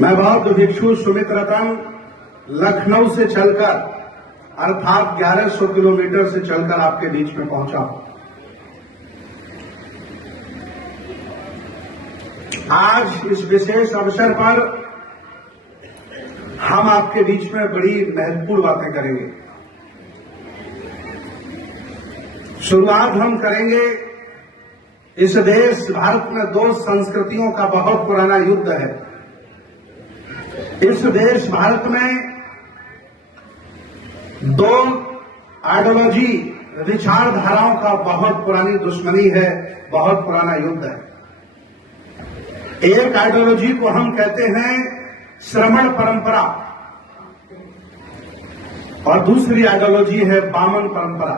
मैं बौद्ध भिक्षु सुमित रतन लखनऊ से चलकर अर्थात 1100 किलोमीटर से चलकर आपके बीच में पहुंचा हूं। आज इस विशेष अवसर पर हम आपके बीच में बड़ी महत्वपूर्ण बातें करेंगे। शुरुआत हम करेंगे, इस देश भारत में दो संस्कृतियों का बहुत पुराना युद्ध है। इस देश भारत में दो आइडियोलॉजी विचारधाराओं का बहुत पुरानी दुश्मनी है, बहुत पुराना युद्ध है। एक आइडियोलॉजी को हम कहते हैं श्रमण परंपरा और दूसरी आइडियोलॉजी है वामन परंपरा।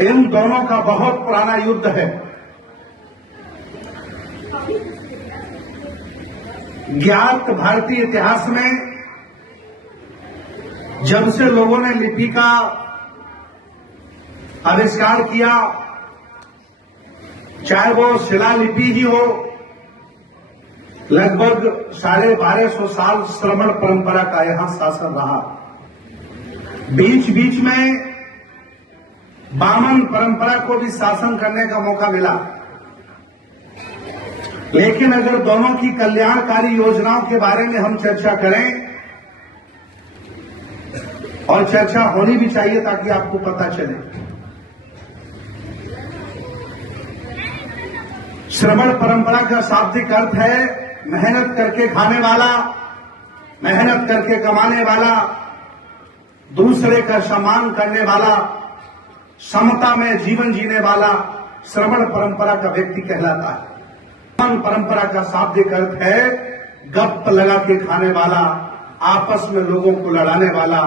इन दोनों का बहुत पुराना युद्ध है। ज्ञात भारतीय इतिहास में जब से लोगों ने लिपि का आविष्कार किया, चाहे वो शिलालिपि ही हो, लगभग 1250 साल श्रमण परंपरा का यहां शासन रहा। बीच बीच में वामन परंपरा को भी शासन करने का मौका मिला, लेकिन अगर दोनों की कल्याणकारी योजनाओं के बारे में हम चर्चा करें, और चर्चा होनी भी चाहिए ताकि आपको पता चले, श्रमण परंपरा का शाब्दिक अर्थ है मेहनत करके खाने वाला, मेहनत करके कमाने वाला, दूसरे का सम्मान करने वाला, समता में जीवन जीने वाला श्रमण परंपरा का व्यक्ति कहलाता है। वामन परंपरा का शाब्दिक अर्थ है गप लगा के खाने वाला, आपस में लोगों को लड़ाने वाला,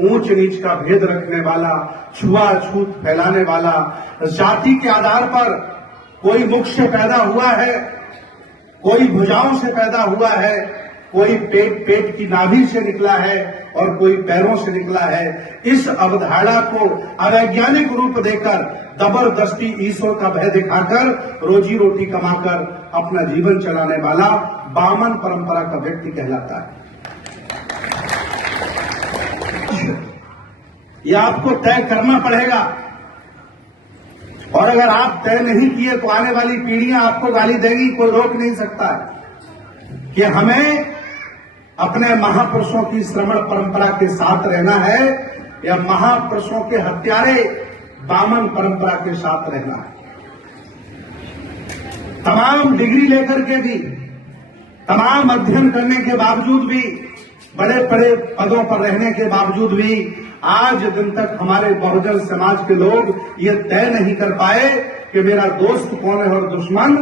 ऊंच नीच का भेद रखने वाला, छुआछूत फैलाने वाला, जाति के आधार पर कोई मुख से पैदा हुआ है, कोई भुजाओं से पैदा हुआ है, कोई पेट की नाभि से निकला है और कोई पैरों से निकला है। इस अवधारणा को अवैज्ञानिक रूप देकर जबरदस्ती ईश्वर का भय दिखाकर रोजी रोटी कमाकर अपना जीवन चलाने वाला वामन परंपरा का व्यक्ति कहलाता है। यह आपको तय करना पड़ेगा, और अगर आप तय नहीं किए तो आने वाली पीढ़ियां आपको गाली देगी। कोई रोक नहीं सकता है कि हमें अपने महापुरुषों की श्रमण परंपरा के साथ रहना है या महापुरुषों के हत्यारे वामन परंपरा के साथ रहना है। तमाम डिग्री लेकर के भी, तमाम अध्ययन करने के बावजूद भी, बड़े बड़े पदों पर रहने के बावजूद भी आज दिन तक हमारे बहुजन समाज के लोग ये तय नहीं कर पाए कि मेरा दोस्त कौन है और दुश्मन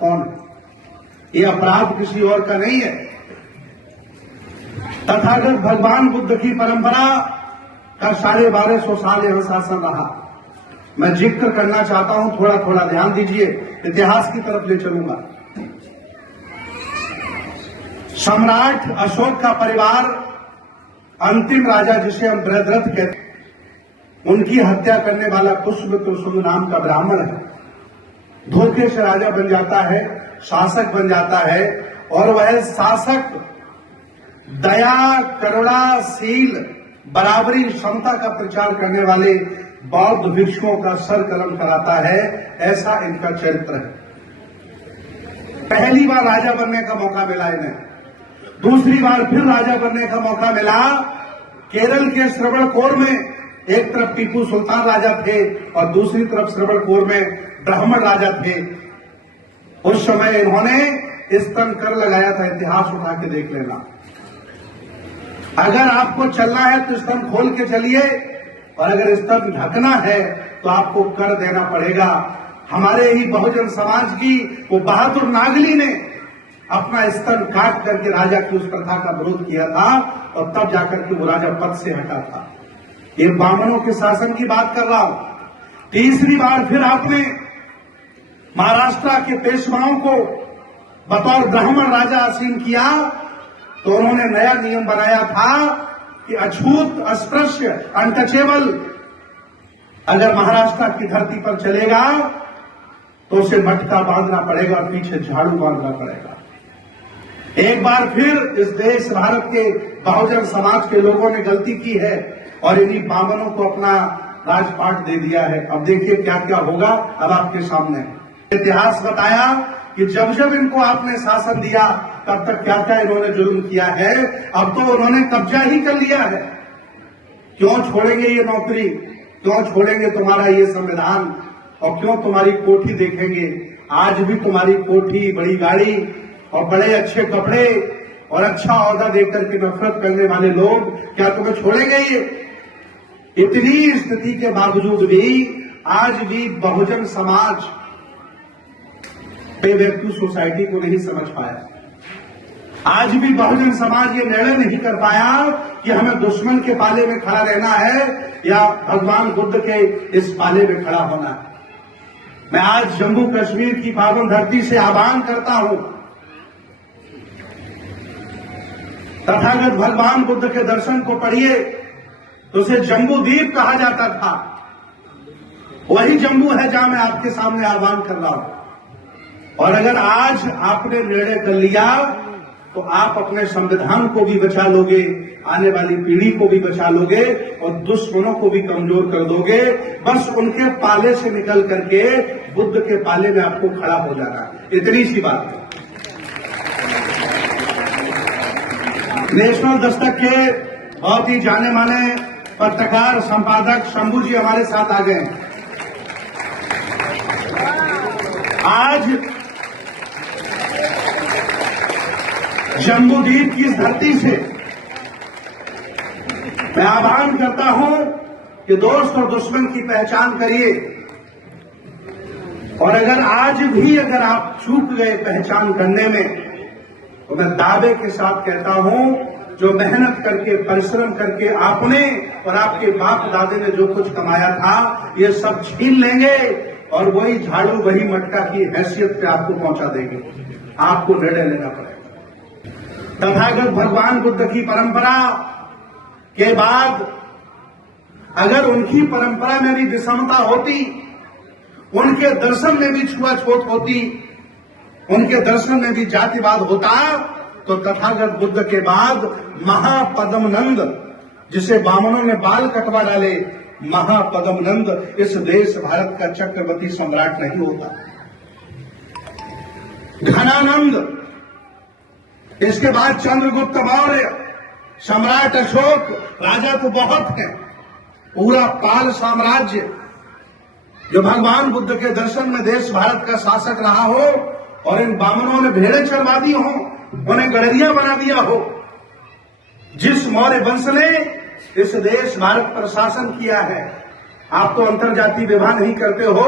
कौन है। ये अपराध किसी और का नहीं है। तथागत भगवान बुद्ध की परंपरा का 1250 साल यहां शासन रहा। मैं जिक्र करना चाहता हूं, थोड़ा थोड़ा ध्यान दीजिए, इतिहास की तरफ ले चलूंगा। सम्राट अशोक का परिवार, अंतिम राजा जिसे हम बृहद्रथ कहते हैं, उनकी हत्या करने वाला पुष्यमित्र शुंग नाम का ब्राह्मण है। धोखे से राजा बन जाता है, शासक बन जाता है, और वह शासक दया, करुणा, शील, बराबरी, समता का प्रचार करने वाले बौद्ध भिक्षुओं का सर कलम कराता है। ऐसा इनका चरित्र है। पहली बार राजा बनने का मौका मिला इन्हें, दूसरी बार फिर राजा बनने का मौका मिला। केरल के श्रवणकोर में एक तरफ टीपू सुल्तान राजा थे और दूसरी तरफ श्रवणकोर में ब्राह्मण राजा थे। उस समय इन्होंने स्तन कर लगाया था। इतिहास उठा के देख लेना। अगर आपको चलना है तो स्तन खोल के चलिए, और अगर स्तन ढकना है तो आपको कर देना पड़ेगा। हमारे ही बहुजन समाज की वो बहादुर नागली ने अपना स्तन काट करके राजा की उस प्रथा का विरोध किया था, और तब जाकर के वो राजा पद से हटा था। ये ब्राह्मणों के शासन की बात कर रहा हूं। तीसरी बार फिर आपने महाराष्ट्र के पेशवाओं को बतौर ब्राह्मण राजा आसीन किया, तो उन्होंने नया नियम बनाया था कि अछूत, अस्पृश्य, अनटचेबल अगर महाराष्ट्र की धरती पर चलेगा तो उसे मटका बांधना पड़ेगा, पीछे झाड़ू बांधना पड़ेगा। एक बार फिर इस देश भारत के बहुजन समाज के लोगों ने गलती की है और इन्हीं बामनों को अपना राजपाट दे दिया है। अब देखिए क्या क्या होगा, अब आपके सामने इतिहास बताया कि जब जब इनको आपने शासन दिया तब तक क्या क्या इन्होंने जुल्म किया है। अब तो उन्होंने कब्जा ही कर लिया है। क्यों छोड़ेंगे ये नौकरी, क्यों छोड़ेंगे तुम्हारा ये संविधान, और क्यों तुम्हारी कोठी देखेंगे। आज भी तुम्हारी कोठी, बड़ी गाड़ी और बड़े अच्छे कपड़े और अच्छा औहदा देकर के नफरत करने वाले लोग क्या तुम्हें छोड़ेंगे। ये इतनी स्थिति के बावजूद भी आज भी बहुजन समाज पे व्यक्ति सोसाइटी को नहीं समझ पाया। आज भी बहुजन समाज ये निर्णय नहीं कर पाया कि हमें दुश्मन के पाले में खड़ा रहना है या भगवान बुद्ध के इस पाले में खड़ा होना है। मैं आज जम्मू कश्मीर की पावन धरती से आह्वान करता हूं, तथागत भगवान बुद्ध के दर्शन को पढ़िए तो उसे जम्बू द्वीप कहा जाता था। वही जम्बू है जहां मैं आपके सामने आह्वान कर रहा हूं। और अगर आज आपने निर्णय कर लिया तो आप अपने संविधान को भी बचा लोगे, आने वाली पीढ़ी को भी बचा लोगे और दुश्मनों को भी कमजोर कर दोगे। बस उनके पाले से निकल करके बुद्ध के पाले में आपको खड़ा हो जाना, इतनी सी बात है। नेशनल दस्तक के बहुत ही जाने माने पत्रकार संपादक शंभू जी हमारे साथ आ गए। आज जम्बू द्वीप की इस धरती से मैं आह्वान करता हूं कि दोस्त और दुश्मन की पहचान करिए। और अगर आज भी अगर आप चूक गए पहचान करने में, तो मैं दावे के साथ कहता हूं, जो मेहनत करके परिश्रम करके आपने और आपके बाप दादे ने जो कुछ कमाया था ये सब छीन लेंगे और वही झाड़ू वही मटका की हैसियत पे आपको पहुंचा देंगे। आपको निर्णय लेना पड़ेगा। तथागत भगवान बुद्ध की परंपरा के बाद अगर उनकी परंपरा में भी विषमता होती, उनके दर्शन में भी छुआछूत होती, उनके दर्शन में भी जातिवाद होता, तो तथागत बुद्ध के बाद महापद्मनंद, जिसे बामनों ने बाल कटवा डाले, महापद्मनंद इस देश भारत का चक्रवर्ती सम्राट नहीं होता। घनानंद, इसके बाद चंद्रगुप्त मौर्य, सम्राट अशोक, राजा तो बहुत हैं। पूरा पाल साम्राज्य जो भगवान बुद्ध के दर्शन में देश भारत का शासक रहा हो और इन बामनों ने भेड़ें चढ़वा दी हो, उन्हें गड़रिया बना दिया हो। जिस मौर्य वंश ने इस देश भारत पर शासन किया है, आप तो अंतरजातीय विवाह नहीं करते हो।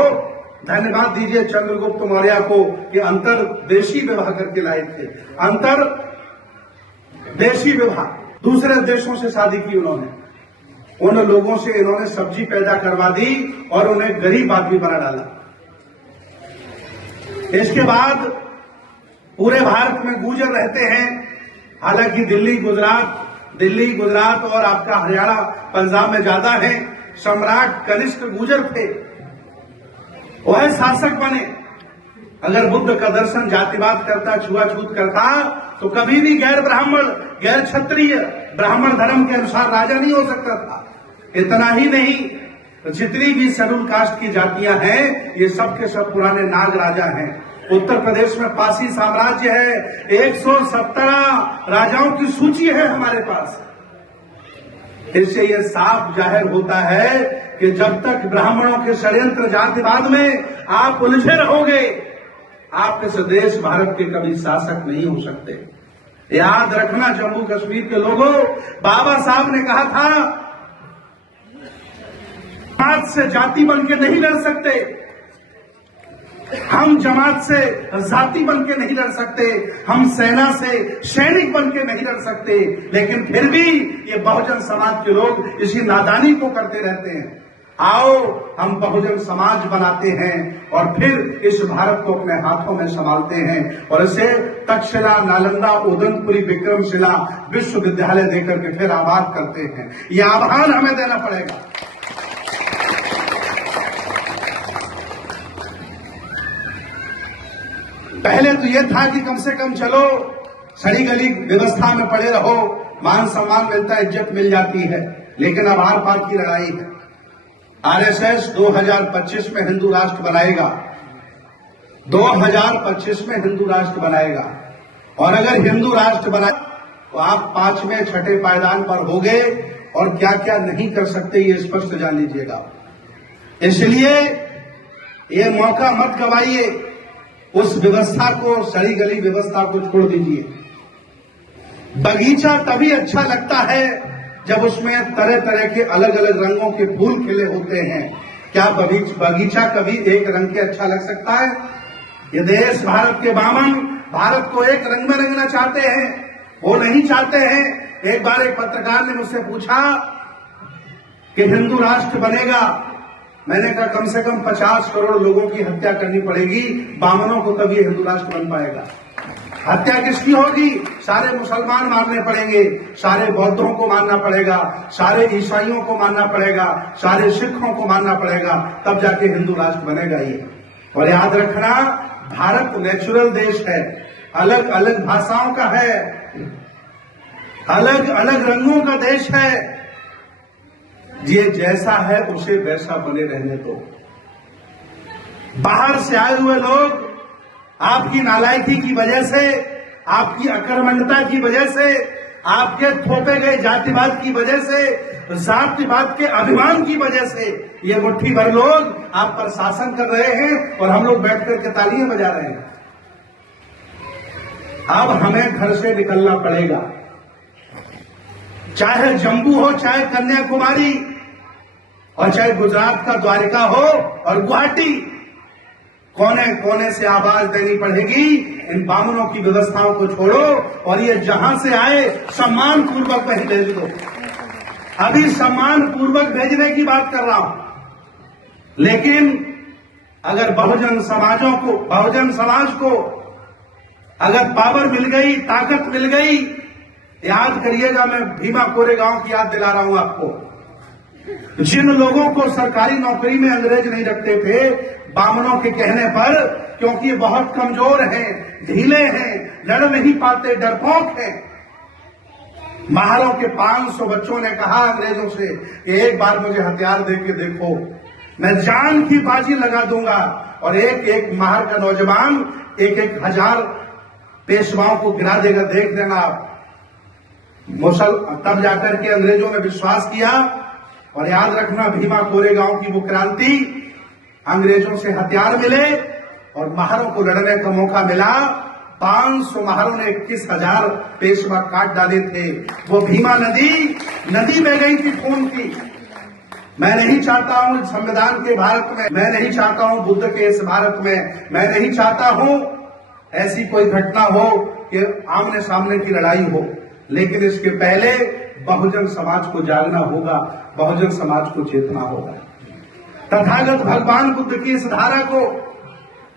धन्यवाद दीजिए चंद्रगुप्त मौर्य को कि अंतरदेशी विवाह करके लाए थे। अंतर देशी विवाह, दूसरे देशों से शादी की उन्होंने, उन लोगों से इन्होंने सब्जी पैदा करवा दी और उन्हें गरीब आदमी बना डाला। इसके बाद पूरे भारत में गुर्जर रहते हैं। हालांकि दिल्ली गुजरात और आपका हरियाणा पंजाब में ज्यादा है। सम्राट कनिष्क गुर्जर थे, वह शासक बने। अगर बुद्ध का दर्शन जातिवाद करता, छुआछूत करता, तो कभी भी गैर ब्राह्मण, गैर क्षत्रिय, ब्राह्मण धर्म के अनुसार राजा नहीं हो सकता था। इतना ही नहीं, जितनी भी शेड्यूल कास्ट की जातियां हैं, ये सब के सब पुराने नाग राजा हैं। उत्तर प्रदेश में पासी साम्राज्य है, 117 राजाओं की सूची है हमारे पास। इससे यह साफ जाहिर होता है कि जब तक ब्राह्मणों के षड्यंत्र जातिवाद में आप उलझे रहोगे, आप इस देश भारत के कभी शासक नहीं हो सकते। याद रखना जम्मू कश्मीर के लोगों, बाबा साहब ने कहा था, जमात से जाति बन के नहीं लड़ सकते, हम जमात से जाति बन के नहीं लड़ सकते, हम सेना से सैनिक बन के नहीं लड़ सकते। लेकिन फिर भी ये बहुजन समाज के लोग इसी नादानी को करते रहते हैं। आओ हम बहुजन समाज बनाते हैं और फिर इस भारत को अपने हाथों में संभालते हैं और इसे तक्षशिला, नालंदा, उदयपुरी, विक्रमशिला विश्वविद्यालय देकर के फिर आबाद करते हैं। यह आह्वान हमें देना पड़ेगा। पहले तो यह था कि कम से कम चलो सड़ी गली व्यवस्था में पड़े रहो, मान सम्मान मिलता है, इज्जत मिल जाती है, लेकिन अब आर पार की लड़ाई है। आरएसएस 2025 में हिंदू राष्ट्र बनाएगा, 2025 में हिंदू राष्ट्र बनाएगा, और अगर हिंदू राष्ट्र बनाए तो आप 5वें 6ठे पायदान पर होंगे, और क्या क्या नहीं कर सकते ये स्पष्ट जान लीजिएगा। इसलिए ये मौका मत गवाइए, उस व्यवस्था को, सड़ी गली व्यवस्था को छोड़ दीजिए। बगीचा तभी अच्छा लगता है जब उसमें तरह तरह के अलग अलग रंगों के फूल खिले होते हैं। क्या बगीचा कभी एक रंग के अच्छा लग सकता है? ये देश भारत के बामन भारत को एक रंग में रंगना चाहते हैं, वो नहीं चाहते हैं। एक बार एक पत्रकार ने मुझसे पूछा कि हिंदू राष्ट्र बनेगा, मैंने कहा कम से कम 50 करोड़ लोगों की हत्या करनी पड़ेगी, बामनों को तभी हिंदू राष्ट्र बन पाएगा। हत्या किसकी होगी? सारे मुसलमान मारने पड़ेंगे, सारे बौद्धों को मारना पड़ेगा, सारे ईसाइयों को मारना पड़ेगा, सारे सिखों को मारना पड़ेगा, तब जाके हिंदू राष्ट्र बनेगा ये। और याद रखना, भारत नेचुरल देश है, अलग अलग भाषाओं का है, अलग अलग रंगों का देश है। ये जैसा है उसे वैसा बने रहने दो। बाहर से आए हुए लोग आपकी नालायकी की वजह से, आपकी अकर्मण्यता की वजह से, आपके थोपे गए जातिवाद की वजह से, जातिवाद के अभिमान की वजह से ये मुट्ठी भर लोग आप पर शासन कर रहे हैं और हम लोग बैठ करके तालियां बजा रहे हैं। अब हमें घर से निकलना पड़ेगा, चाहे जम्मू हो, चाहे कन्याकुमारी, और चाहे गुजरात का द्वारिका हो और गुवाहाटी, कोने कोने से आवाज देनी पड़ेगी। इन बामनों की व्यवस्थाओं को छोड़ो और ये जहां से आए सम्मान पूर्वक वहीं भेज दो। अभी सम्मान पूर्वक भेजने की बात कर रहा हूं, लेकिन अगर बहुजन समाज को अगर पावर मिल गई, ताकत मिल गई, याद करिएगा, मैं भीमा कोरेगांव की याद दिला रहा हूं आपको। जिन लोगों को सरकारी नौकरी में अंग्रेज नहीं रखते थे, बामनों के कहने पर, क्योंकि ये बहुत कमजोर हैं, ढीले हैं, लड़ नहीं पाते, डरपोक हैं, महारों के 500 बच्चों ने कहा अंग्रेजों से कि एक बार मुझे हथियार दे के देखो, मैं जान की बाजी लगा दूंगा। और एक एक महार का नौजवान 1-1 हजार पेशवाओं को गिरा देगा, देख लेना आप। तब जाकर के अंग्रेजों ने विश्वास किया। और याद रखना, भीमा कोरेगांव की वो क्रांति, अंग्रेजों से हथियार मिले और महारों को लड़ने का मौका मिला। 500 महारों ने 21,000 पेशवा काट डाले थे। वो भीमा नदी में गई थी खून की। मैं नहीं चाहता हूं संविधान के भारत में, मैं नहीं चाहता हूं बुद्ध के इस भारत में, मैं नहीं चाहता हूं ऐसी कोई घटना हो कि आमने सामने की लड़ाई हो। लेकिन इसके पहले बहुजन समाज को जागना होगा, बहुजन समाज को चेतना होगा। तथागत भगवान बुद्ध की इस धारा को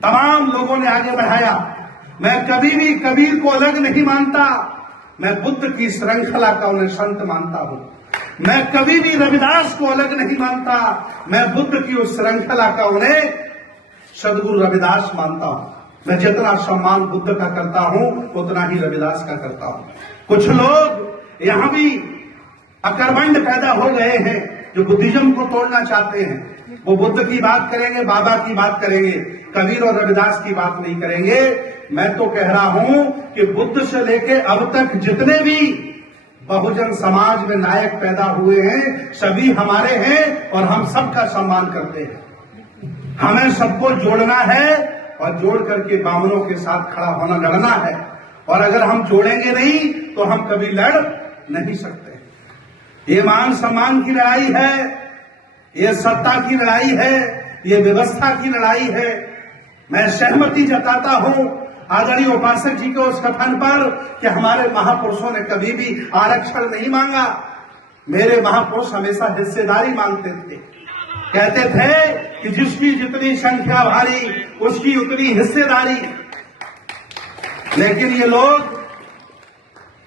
तमाम लोगों ने आगे बढ़ाया। मैं कभी भी कबीर को अलग नहीं मानता, मैं बुद्ध की श्रृंखला का उन्हें संत मानता हूं। मैं कभी भी रविदास को अलग नहीं मानता, मैं बुद्ध की उस श्रृंखला का उन्हें सदगुरु रविदास मानता हूं। मैं जितना सम्मान बुद्ध का करता हूं उतना ही रविदास का करता हूं। कुछ लोग यहां भी अकर्मण्य पैदा हो गए हैं जो बुद्धिज्म को तोड़ना चाहते हैं। वो बुद्ध की बात करेंगे, बाबा की बात करेंगे, कबीर और रविदास की बात नहीं करेंगे। मैं तो कह रहा हूं कि बुद्ध से लेके अब तक जितने भी बहुजन समाज में नायक पैदा हुए हैं, सभी हमारे हैं और हम सबका सम्मान करते हैं। हमें सबको जोड़ना है और जोड़ करके बामनों के साथ खड़ा होना, लड़ना है। और अगर हम जोड़ेंगे नहीं तो हम कभी लड़ नहीं सकते। ये मान सम्मान की लड़ाई है, ये सत्ता की लड़ाई है, ये व्यवस्था की लड़ाई है। मैं सहमति जताता हूं आदरणीय उपासक जी के उस कथन पर कि हमारे महापुरुषों ने कभी भी आरक्षण नहीं मांगा। मेरे महापुरुष हमेशा हिस्सेदारी मांगते थे। कहते थे कि जिसकी जितनी संख्या भारी उसकी उतनी हिस्सेदारी। लेकिन ये लोग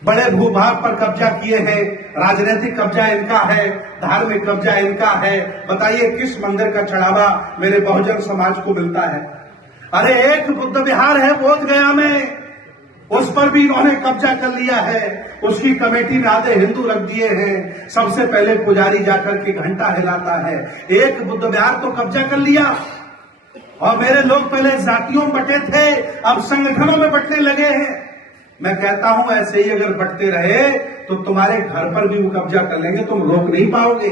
बड़े भूभाग पर कब्जा किए हैं, राजनीतिक कब्जा इनका है, धार्मिक कब्जा इनका है। बताइए किस मंदिर का चढ़ावा मेरे बहुजन समाज को मिलता है? अरे एक बुद्ध विहार है बोधगया में, उस पर भी इन्होंने कब्जा कर लिया है। उसकी कमेटी में आधे हिंदू रख दिए हैं। सबसे पहले पुजारी जाकर के घंटा हिलाता है। एक बुद्ध विहार तो कब्जा कर लिया, और मेरे लोग पहले जातियों में बटे थे, अब संगठनों में बटने लगे हैं। मैं कहता हूं ऐसे ही अगर बटते रहे तो तुम्हारे घर पर भी वो कब्जा कर लेंगे, तुम रोक नहीं पाओगे।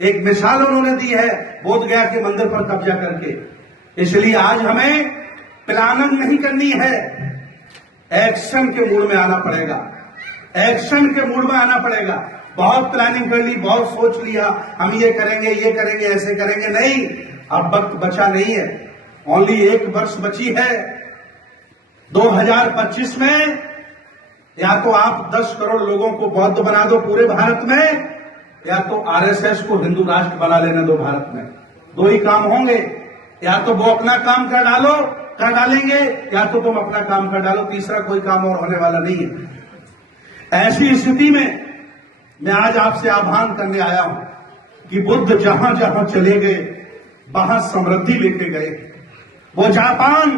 एक मिसाल उन्होंने दी है बोध गया के मंदिर पर कब्जा करके। इसलिए आज हमें प्लानिंग नहीं करनी है, एक्शन के मूड में आना पड़ेगा। एक्शन के मूड में आना पड़ेगा। बहुत प्लानिंग कर ली, बहुत सोच लिया, हम ये करेंगे, ऐसे करेंगे, नहीं। अब वक्त बचा नहीं है, ओनली 1 वर्ष बची है। 2025 में या तो आप 10 करोड़ लोगों को बौद्ध बना दो पूरे भारत में, या तो आरएसएस को हिंदू राष्ट्र बना लेने दो भारत में। 2 ही काम होंगे, या तो वो अपना काम कर डालेंगे, या तो तुम अपना काम कर डालो। तीसरा कोई काम और होने वाला नहीं है। ऐसी स्थिति में मैं आज आपसे आह्वान करने आया हूं कि बुद्ध जहां जहां चले गए वहां समृद्धि लेके गए। वो जापान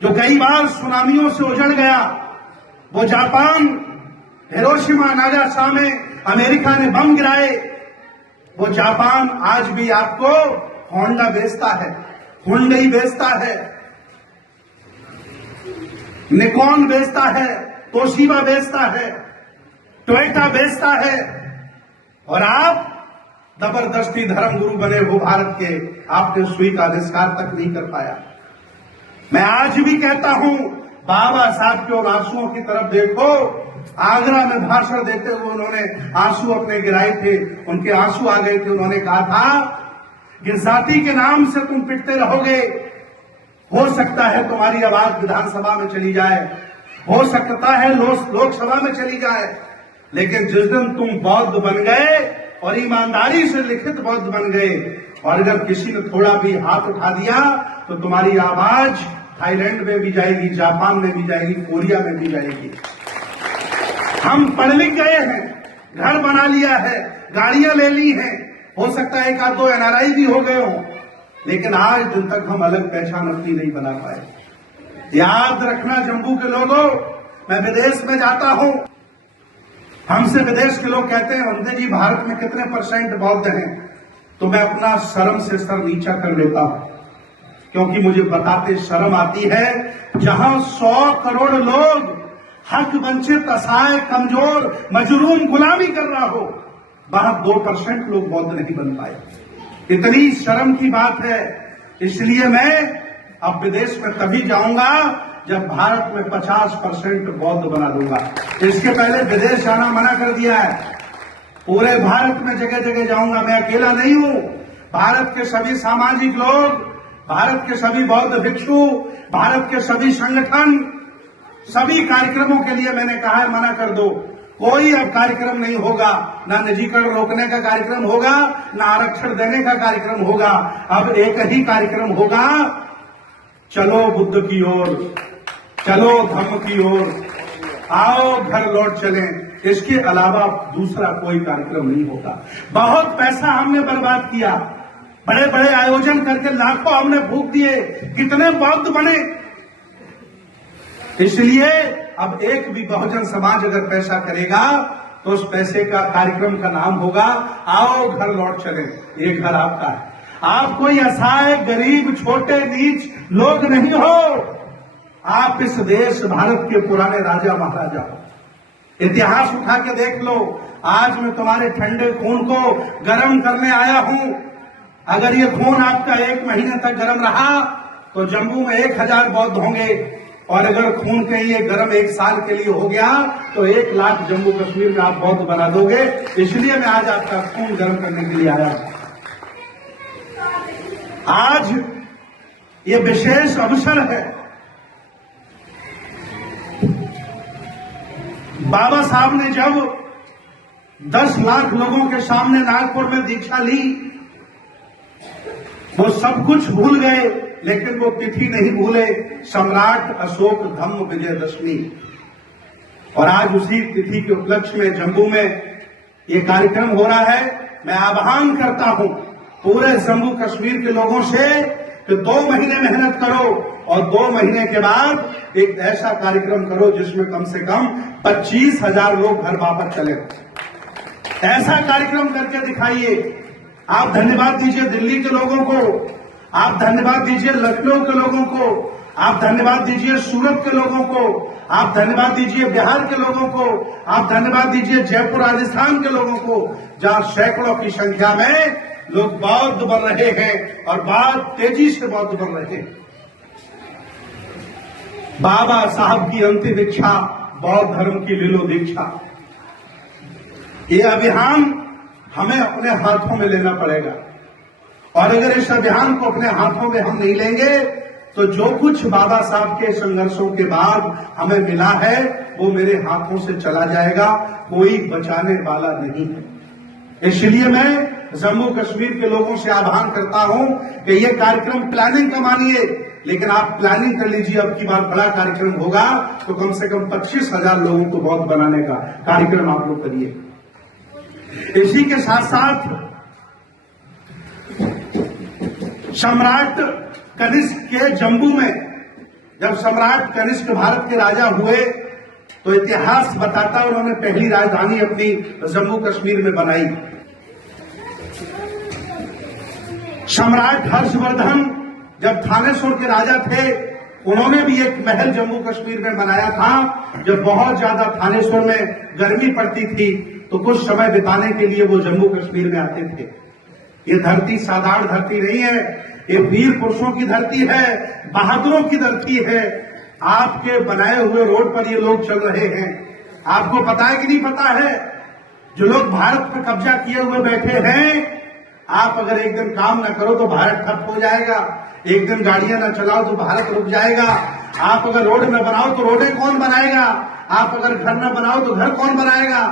जो कई बार सुनामियों से उजड़ गया, वो जापान हिरोशिमा नागासाकी में अमेरिका ने बम गिराए, वो जापान आज भी आपको होंडा बेचता है, हुंडई बेचता है, निकॉन बेचता है, तोशिबा बेचता है, टोयोटा बेचता है, और आप जबरदस्ती धर्मगुरु बने हो भारत के। आपने सुई का आविष्कार तक नहीं कर पाया। मैं आज भी कहता हूं, बाबा साहब के और आंसुओं की तरफ देखो। आगरा में भाषण देते हुए उन्होंने आंसू अपने गिराए थे, उनके आंसू आ गए थे। उन्होंने कहा था कि जाति के नाम से तुम पिटते रहोगे, हो सकता है तुम्हारी आवाज विधानसभा में चली जाए, हो सकता है लोकसभा में चली जाए, लेकिन जिस दिन तुम बौद्ध बन गए और ईमानदारी से लिखित बौद्ध बन गए, और अगर किसी ने थोड़ा भी हाथ उठा दिया तो तुम्हारी आवाज थाईलैंड में भी जाएगी, जापान में भी जाएगी, कोरिया में भी जाएगी। हम पढ़ लिख गए हैं, घर बना लिया है, गाड़ियां ले ली हैं, हो सकता है 1-2 एनआरआई भी हो गए हों, लेकिन आज दिन तक हम अलग पहचान अपनी नहीं बना पाए। याद रखना जम्मू के लोगों, मैं विदेश में जाता हूं, हमसे विदेश के लोग कहते हैं वंदे जी भारत में कितने % बौद्ध हैं, तो मैं अपना शर्म से सर नीचा कर लेता हूं, क्योंकि मुझे बताते शर्म आती है। जहां 100 करोड़ लोग हक वंचित, असहाय, कमजोर, मजलूम, गुलामी कर रहा हो, वहां 2% लोग बौद्ध नहीं बन पाए। इतनी शर्म की बात है। इसलिए मैं अब विदेश में तभी जाऊंगा जब भारत में 50% बौद्ध बना दूंगा। इसके पहले विदेश जाना मना कर दिया है। पूरे भारत में जगह जगह जाऊंगा, मैं अकेला नहीं हूं। भारत के सभी सामाजिक लोग, भारत के सभी बौद्ध भिक्षु, भारत के सभी संगठन, सभी कार्यक्रमों के लिए मैंने कहा है मना कर दो। कोई अब कार्यक्रम नहीं होगा, ना निजीकरण रोकने का कार्यक्रम होगा, ना आरक्षण देने का कार्यक्रम होगा। अब एक ही कार्यक्रम होगा, चलो बुद्ध की ओर, चलो धम्म की ओर, आओ घर लौट चलें। इसके अलावा दूसरा कोई कार्यक्रम नहीं होगा। बहुत पैसा हमने बर्बाद किया, बड़े बड़े आयोजन करके लाखों हमने फूंक दिए, कितने बौद्ध बने। इसलिए अब एक भी बहुजन समाज अगर पैसा करेगा तो उस पैसे का कार्यक्रम का नाम होगा आओ घर लौट चले। ये घर आपका है, आप कोई असहाय, गरीब, छोटे, नीच लोग नहीं हो। आप इस देश भारत के पुराने राजा महाराजा हो। इतिहास उठा के देख लो। आज मैं तुम्हारे ठंडे खून को गर्म करने आया हूं। अगर ये खून आपका 1 महीने तक गर्म रहा तो जम्मू में 1000 बौद्ध होंगे, और अगर खून कहीं ये गर्म 1 साल के लिए हो गया तो 1 लाख जम्मू कश्मीर में आप बौद्ध बना दोगे। इसलिए मैं आज आपका खून गर्म करने के लिए आया हूं। आज ये विशेष अवसर है। बाबा साहब ने जब 10 लाख लोगों के सामने नागपुर में दीक्षा ली, वो सब कुछ भूल गए, लेकिन वो तिथि नहीं भूले, सम्राट अशोक धम्म विजयदशमी। और आज उसी तिथि के उपलक्ष्य में जम्मू में ये कार्यक्रम हो रहा है। मैं आह्वान करता हूं पूरे जम्मू कश्मीर के लोगों से कि 2 महीने मेहनत करो और 2 महीने के बाद एक ऐसा कार्यक्रम करो जिसमें कम से कम 25,000 लोग घर वापस चले। ऐसा कार्यक्रम करके दिखाइए। आप धन्यवाद दीजिए दिल्ली के लोगों को, आप धन्यवाद दीजिए लखनऊ के लोगों को, आप धन्यवाद दीजिए सूरत के लोगों को, आप धन्यवाद दीजिए बिहार के लोगों को, आप धन्यवाद दीजिए जयपुर राजस्थान के लोगों को, जहां सैकड़ों की संख्या में लोग बौद्ध बन रहे हैं और बहुत तेजी से बौद्ध बन रहे हैं। बाबा साहब की अंतिम इच्छा बौद्ध धर्म की लीलो दीक्षा। ये अभियान हमें अपने हाथों में लेना पड़ेगा और अगर इस अभियान को अपने हाथों में हम नहीं लेंगे तो जो कुछ बाबा साहब के संघर्षों के बाद हमें मिला है वो मेरे हाथों से चला जाएगा, कोई बचाने वाला नहीं है। इसलिए मैं जम्मू कश्मीर के लोगों से आह्वान करता हूं कि ये कार्यक्रम प्लानिंग का मानिए, लेकिन आप प्लानिंग कर लीजिए। अब की बार बड़ा कार्यक्रम होगा तो कम से कम 25,000 लोगों को बौद्ध बनाने का कार्यक्रम आप लोग करिए। इसी के साथ साथ सम्राट कनिष्क के जम्मू में जब सम्राट कनिष्क भारत के राजा हुए तो इतिहास बताता है उन्होंने पहली राजधानी अपनी जम्मू कश्मीर में बनाई। सम्राट हर्षवर्धन जब थानेश्वर के राजा थे उन्होंने भी एक महल जम्मू कश्मीर में बनाया था। जब बहुत ज्यादा थानेश्वर में गर्मी पड़ती थी तो कुछ समय बिताने के लिए वो जम्मू कश्मीर में आते थे। ये धरती साधारण धरती नहीं है, ये वीर पुरुषों की धरती है, बहादुरों की धरती है। आपके बनाए हुए रोड पर ये लोग चल रहे हैं। आपको पता है कि नहीं पता है? जो लोग भारत पर कब्जा किए हुए बैठे हैं, आप अगर एक दिन काम न करो तो भारत ठप हो जाएगा, एक दिन गाड़ियां न चलाओ तो भारत रुक जाएगा। आप अगर रोड न बनाओ तो रोडें कौन बनाएगा? आप अगर घर न बनाओ तो घर कौन बनाएगा?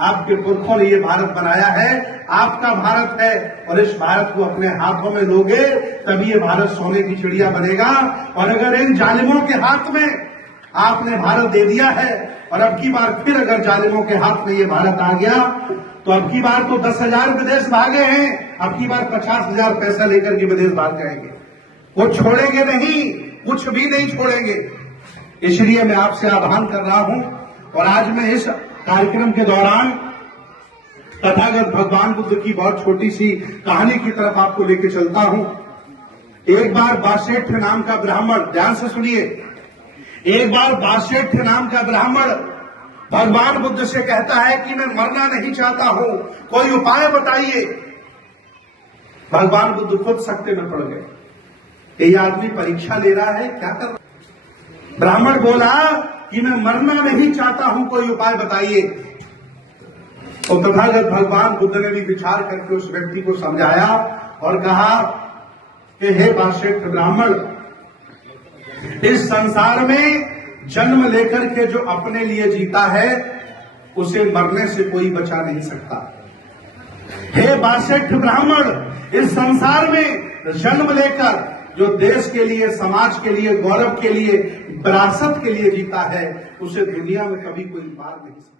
आपके पुरखों ने ये भारत बनाया है, आपका भारत है और इस भारत को अपने हाथों में लोगे तभी ये भारत सोने की चिड़िया बनेगा। और अगर इन जालिमों के हाथ में आपने भारत दे दिया है और अब की बार फिर अगर जालिमों के हाथ में ये भारत आ गया तो अब की बार तो 10,000 विदेश भागे हैं, अब की बार 50,000 पैसा लेकर के विदेश भाग जाएंगे। वो छोड़ेंगे नहीं, कुछ भी नहीं छोड़ेंगे। इसलिए मैं आपसे आह्वान कर रहा हूं और आज मैं इस कार्यक्रम के दौरान तथागत भगवान बुद्ध की बहुत छोटी सी कहानी की तरफ आपको लेके चलता हूं। एक बार बासेठ नाम का ब्राह्मण, ध्यान से सुनिए, एक बार बासेठ नाम का ब्राह्मण भगवान बुद्ध से कहता है कि मैं मरना नहीं चाहता हूं, कोई उपाय बताइए। भगवान बुद्ध खुद सकते में पड़ गए। ये आदमी परीक्षा ले रहा है, क्या कर रहा है? ब्राह्मण बोला कि मैं मरना नहीं चाहता हूं, कोई उपाय बताइए। तो तथागत भगवान बुद्ध ने भी विचार करके उस व्यक्ति को समझाया और कहा कि हे बासेठ ब्राह्मण, इस संसार में जन्म लेकर के जो अपने लिए जीता है उसे मरने से कोई बचा नहीं सकता। हे बासेठ ब्राह्मण, इस संसार में जन्म लेकर जो देश के लिए, समाज के लिए, गौरव के लिए, विरासत के लिए जीता है उसे दुनिया में कभी कोई मार नहीं सकता।